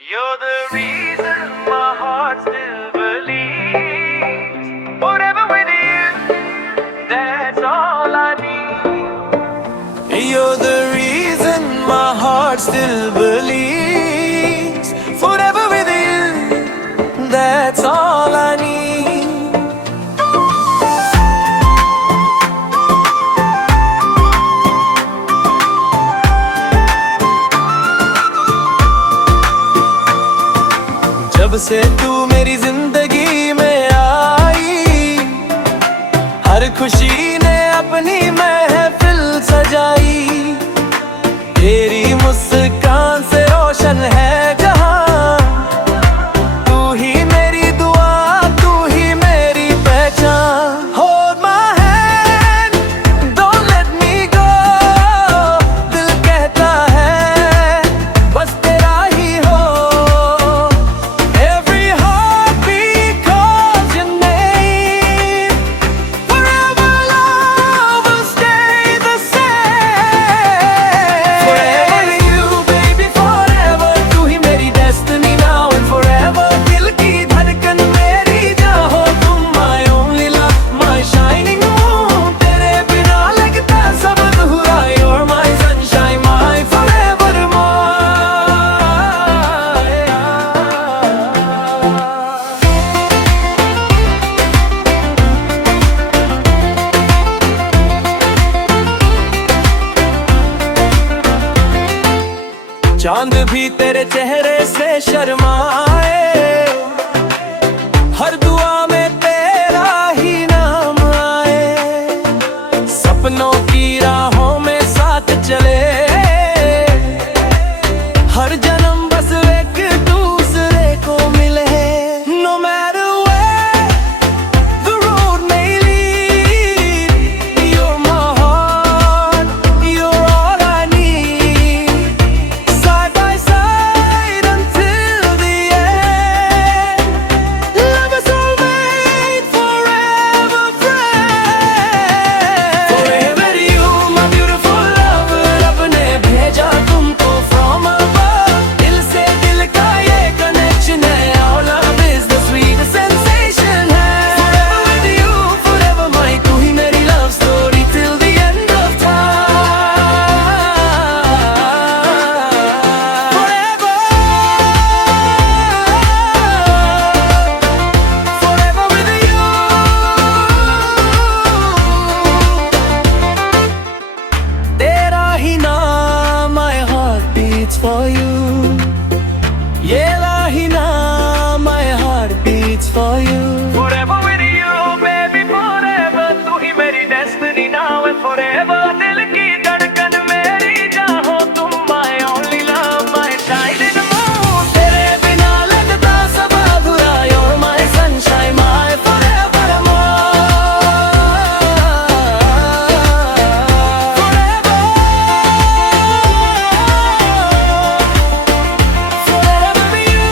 You're the reason my heart still believes. Forever with you, that's all I need. You're the reason my heart still believes. Forever with you, that's all I need. जब से तू मेरी जिंदगी में आई, हर खुशी ने अपनी महफिल सजाई। तेरी मुस्कान से रोशन है जहां, तू ही मेरी दुआ, तू ही मेरी पहचान। Hold my hand, don't let me go, दिल कहता है बस तेरा ही हो। चांद भी तेरे चेहरे से शर्माए, हर दुआ में तेरा ही नाम आए। सपनों की राहों में साथ चले, हर जन्म बस एक दूसरे को मिले। No matter where the road may lead, you're my heart, you're all I need. Side by side until the end, love is all made forever friend. Forever you, my beautiful lover, अपने भेजा तुमको from above. दिल से दिल का ये connection है, our love is the sweetest sensation है। Forever with you, forever my, तू ही मेरी love story till the end of time. Forever, forever with you. तेरा ही नाम, my heart beats for you. ये लाही नाम, my heart beats for you. Forever with you, baby, forever. तू ही मेरी destiny now and forever. दिल की धड़कन मेरी जहाँ तुम, my only love, my shining moon. तेरे बिना लगता सब अधूरा, you're my sunshine, my forever amor. Forever, forever with you.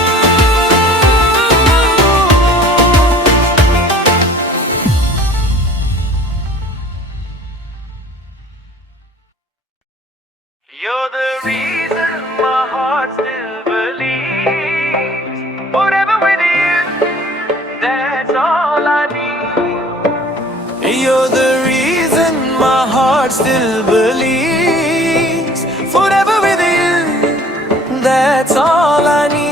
You're the reason my heart still believes. Forever with you, that's all I need. You're the reason my heart still believes. Forever with you, that's all I need.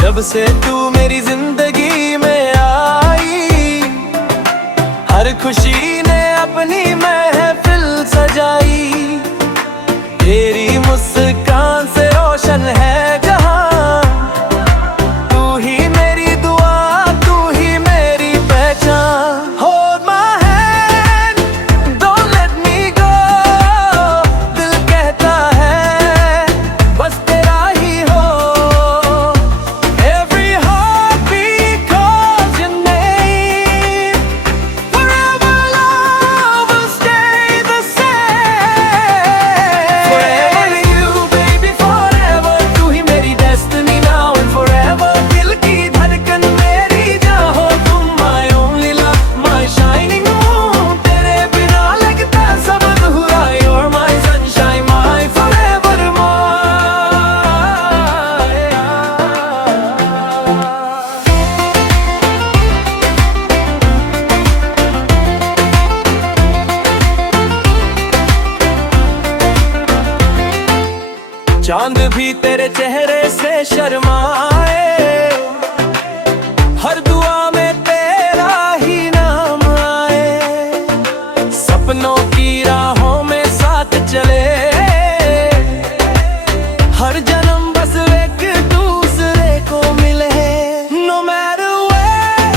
जब से तू मेरी जिंदगी में आई, हर खुशी ने अपनी महफिल सजाई। तेरी मुस्कान से रोशन है जहां, तू ही मेरी दुआ, तू ही मेरी पहचान। Hold my hand, don't let me go, दिल कहता है बस तेरा ही हो। Every heartbeat calls your name. Forever love will stay the same. Forever you, baby, forever. चांद भी तेरे चेहरे से शर्माए, हर दुआ में तेरा ही नाम आए, सपनों की राहों में साथ चले, हर जन्म बस एक दूसरे को मिले। No matter where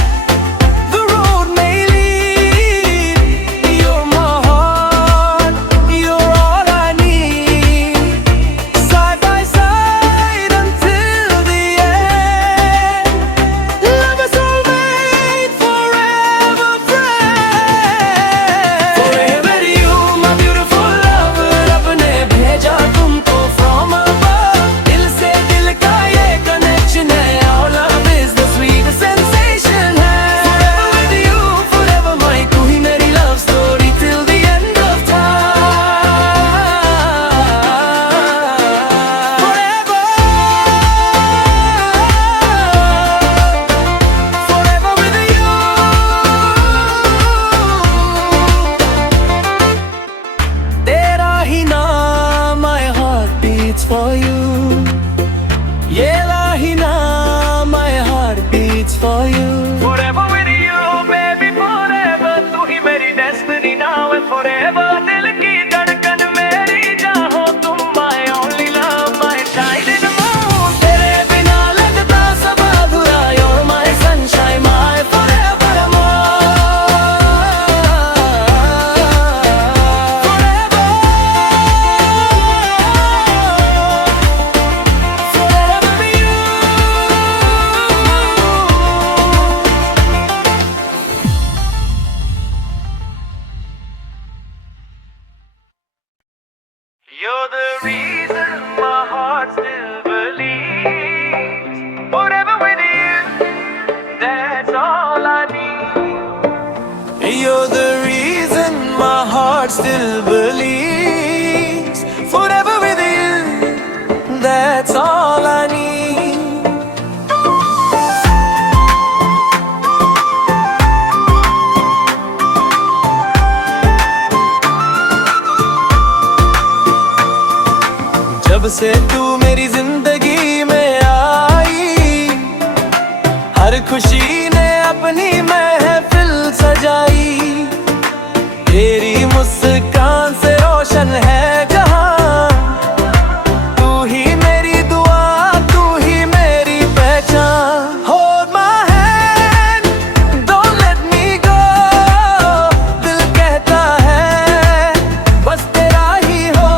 the road may lead, you're my heart, you're all I need. Side by side until the end, love is all made forever friend. Forever you, my beautiful lover, रब ने भेजा तुमको from above. दिल से दिल का ये connection है, our love is the sweetest sensation है। Forever with you, forever my, तू ही मेरी love story till the end of time। Forever, forever with you। तेरा ही नाम, my heart beats for you। ये लाही नाम, my heart beats for you। Forever with you, baby, forever, तू ही मेरी destiny now and forever। दिल की धड़कन मेरी चाहो तुम, my only love, my shining moon। तेरे बिना लगता सब अधूरा, you're my sunshine, my forever forever, forever with you। You're the reason my heart still believes. Forever with you, that's all I need. You're the reason my heart still believes. Forever with you, that's all I need। जब से तू मेरी जिंदगी में आई, हर खुशी ने अपनी महफिल सजाई, तेरी मुस्कान से रोशन है जहां, तू ही मेरी दुआ, तू ही मेरी पहचान। Hold my hand, don't let me go, दिल कहता है बस तेरा ही हो।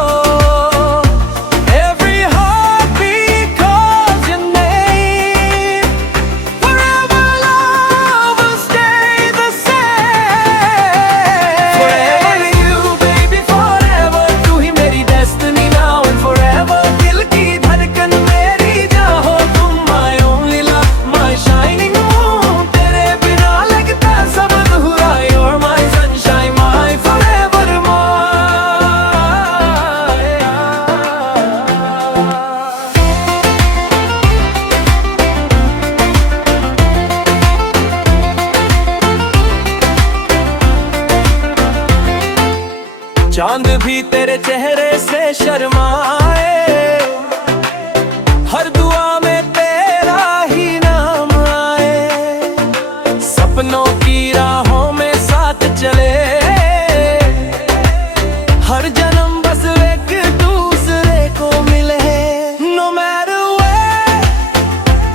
Every heartbeat calls your name, forever love will stay the same। Forever you, baby, forever, तू ही मेरी destiny now and forever। दिल की धड़कन मेरी चाहो तुम, my only love, my shining moon। तेरे बिना लगता सब अधूरा, you're my sunshine, my forever चांद भी तेरे चेहरे से शर्माए, हर दुआ में तेरा ही नाम आए, सपनों की राहों में साथ चले, हर जन्म बस एक दूसरे को मिले। No matter where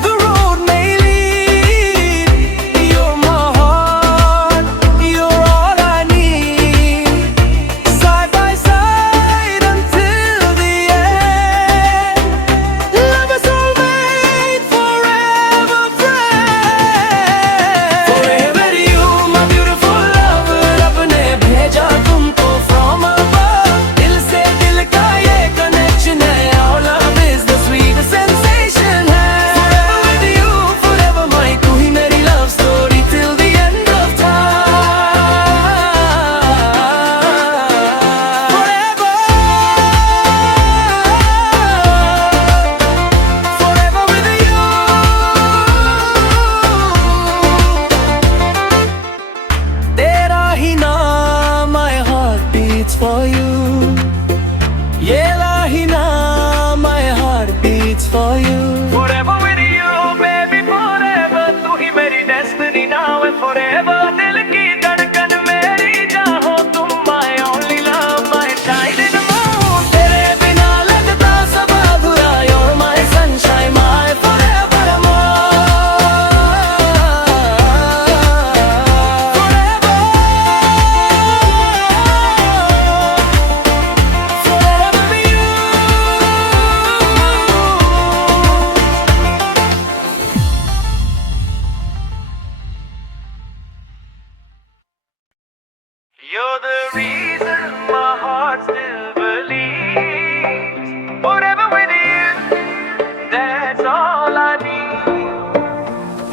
the road may lead, you're my heart, you're all I need। Side by side until the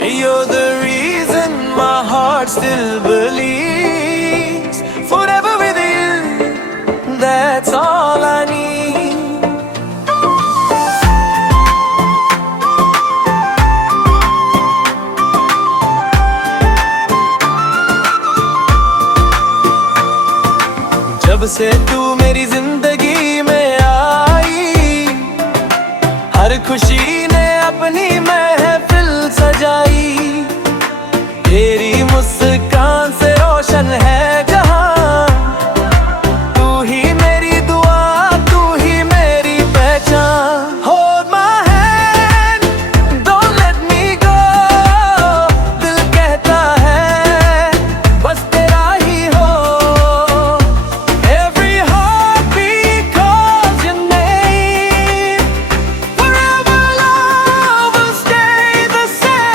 You're the reason my heart still believes. Forever with you, that's all I need. जब से तू मेरी जिंदगी में आई, हर खुशी ने अपनी महफिल सजाई। तेरी मुस्कान से रोशन है जहां, तू ही मेरी दुआ, तू ही मेरी पहचान। Hold my hand, don't let me go, दिल कहता है बस तेरा ही हो। Every heartbeat calls your name, forever love will stay the same.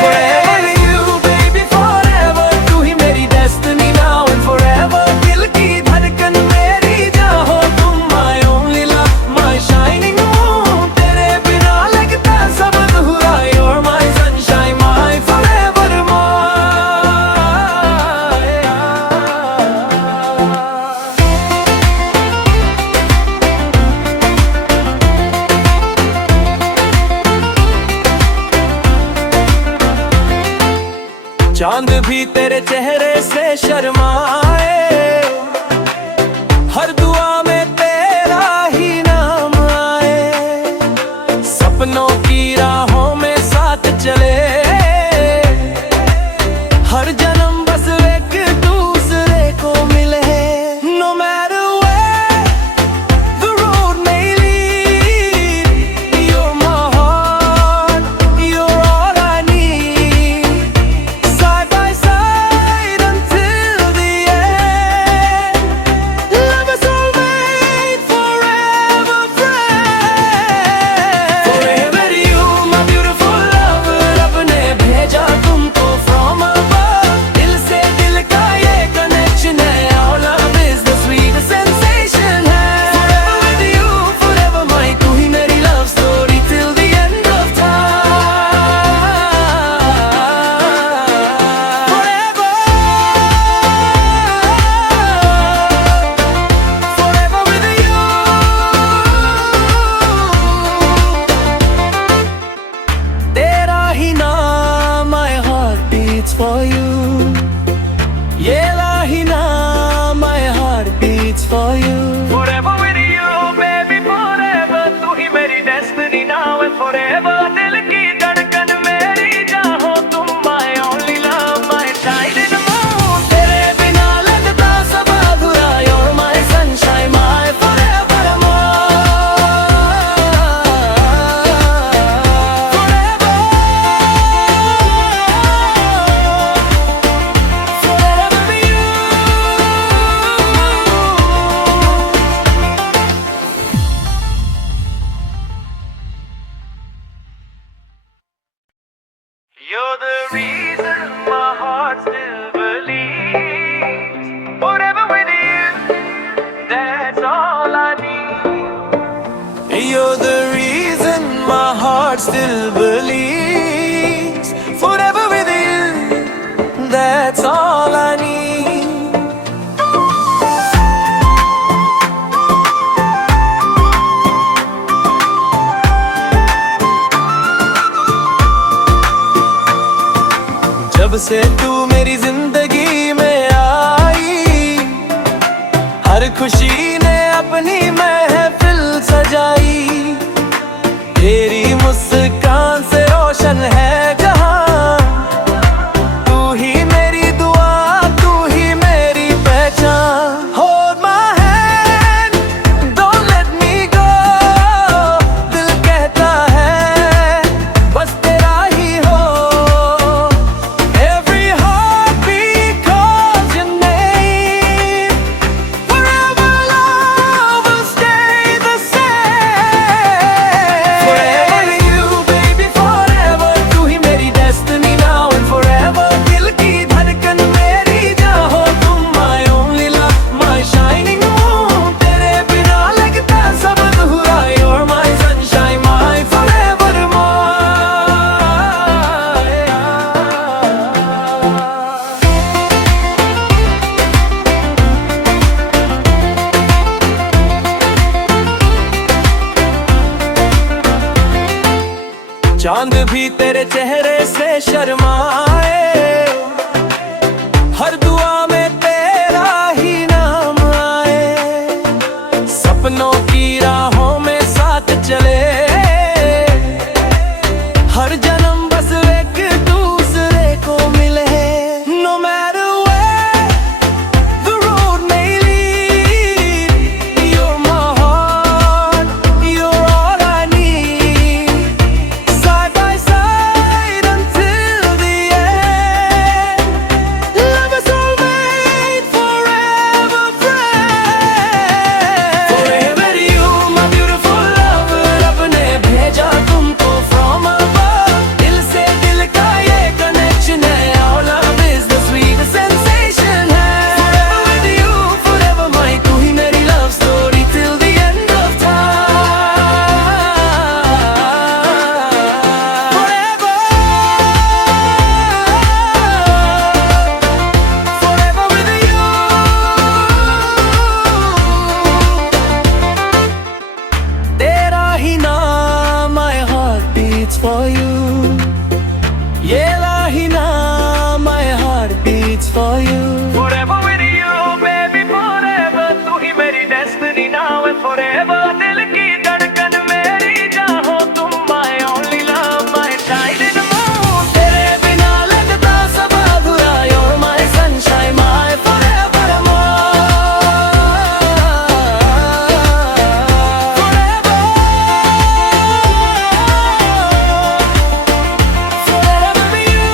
Forever you baby, forever तू ही मेरी destiny now and forever। दिल की धड़कन मेरी जाहो तुम, my only love, my shining moon। तेरे बिना लगता सब अधूरा, you're my sunshine, my forever more। चांद भी तेरे चेहरे से शर्माए, हर दुआ में तेरा ही नाम आए। सपनों की राहों में साथ चले, हर जन्म बस एक दूसरे को मिले। No matter where the road may lead, you're my heart, you're all I need। Side by side until the end, love us always, forever friends। Forever you my beautiful lover, रब ने भेजा तुमको from above। दिल से दिल का ये connection है, our love is the sweetest sensation है। Forever with you, forever my, तू ही मेरी love story till the end of time। Forever, forever with you। तेरा ही नाम, my heart beats for you। ये लाही नाम, my heart beats for you। Forever with you baby, forever तू ही मेरी destiny now and forever। दिल की धड़कन मेरी जाहो तुम, my only love, my shining moon। तेरे बिना लगता सब अधूरा, you're my sunshine, my forever more। Forever, forever with you। You're the reason my heart still believes. Forever with you, that's all I need। You're the reason my heart still believes. Forever with you, that's all I need। जब से तू मेरी जिंदगी में आई, हर खुशी ने अपनी महफिल सजाई। तेरी मुस्कान से रोशन है जहां, तू ही मेरी दुआ, तू ही मेरी पहचान। Hold my hand, don't let me go, दिल कहता है बस तेरा ही हो। Every heartbeat calls your name, forever love will stay the same। Forever you baby, forever तू ही चेहरे से शर्माए, हर दुआ में तेरा ही नाम आए, सपनों की राहों में साथ चले, हर जन्म बस एक दूसरे को मिले। No matter where the road may lead, you're my heart, you're all I need. Side by side until the end, love is all made forever friend. Forever you, my beautiful lover, रब ने भेजा तुमको from above. दिल से दिल का ये connection है, our love is the sweetest sensation है. Forever with you, forever mine, तू ही मेरी love story till the end of time. Forever, forever with you. तेरा ही नाम, my heart beats for you. ये लाही नाम, my heart beats for you. Forever with you, baby, forever. तू ही मेरी destiny now and forever. दिल की धड़कन मेरी चाहो तुम, my only love, my shining moon. तेरे बिना लगता सब अधूरा, you're my sunshine, my forever forever. Forever with you.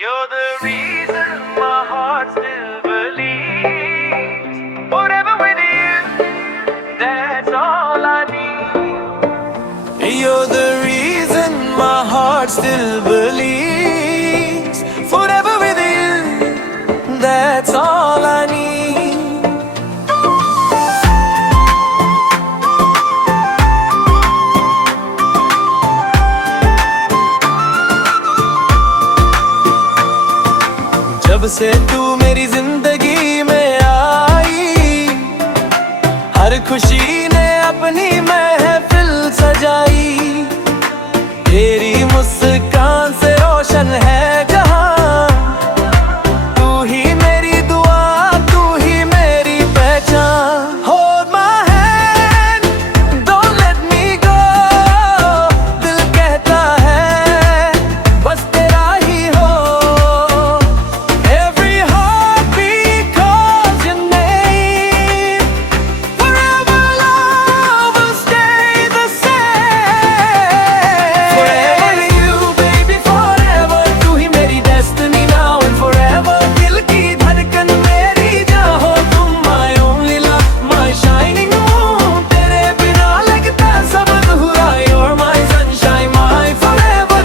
You're the reason my heart still believes. Forever with you, that's all I need. You're the reason my heart still believes. Forever with you, that's all I need. जब से तू मेरी जिंदगी में आई, हर खुशी ने अपनी महफिल सजाई, तेरी मुस्कान से रोशन है जहां, तू ही मेरी दुआ, तू ही मेरी पहचान। Hold my hand, don't let me go, दिल कहता है बस तेरा ही हो। Every heartbeat calls your name, forever love will stay the same. Forever with you, baby, forever. तू ही मेरी destiny now and forever. दिल की धड़कन मेरी चाहो तुम, my only love, my shining moon. तेरे बिना लगता सब अधूरा, you're my sunshine, my forever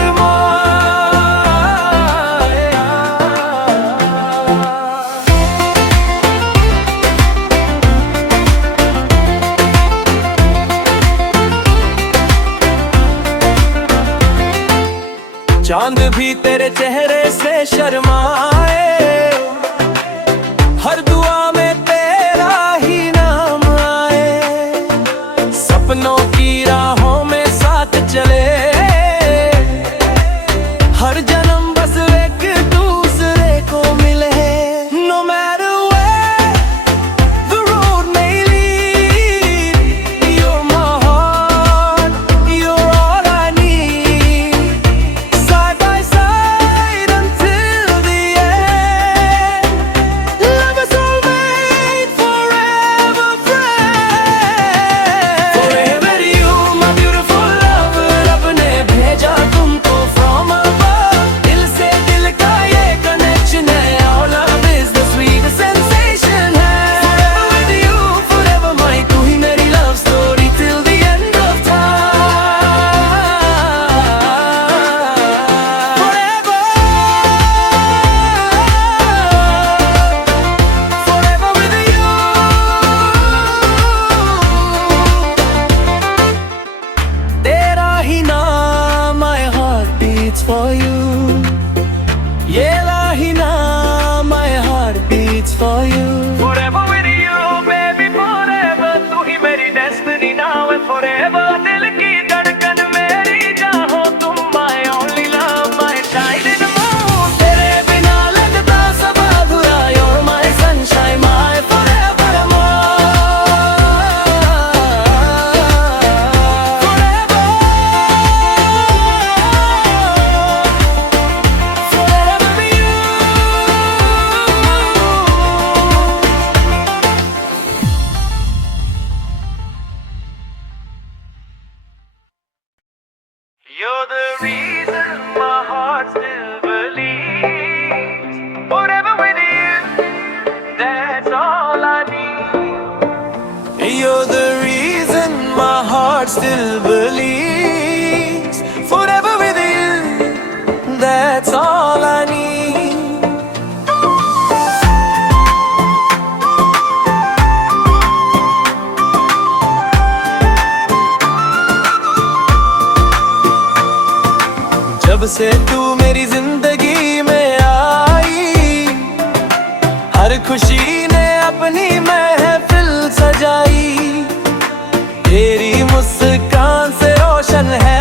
चांद भी तेरे चेहरे से शर्माए, हर दुआ में तेरा ही नाम आए, सपनों की राहों में साथ चले, हर जन्म बस एक दूसरे को मिले। No matter where the road may lead, you're my heart, you're all I need. Side by side until the end, all I need. You're the reason my heart still believes. Forever with you, that's all I need. जब से तू मेरी जिंदगी में आई, हर खुशी ने अपनी महफिल सजाई। तेरी मुस्कान से रोशन है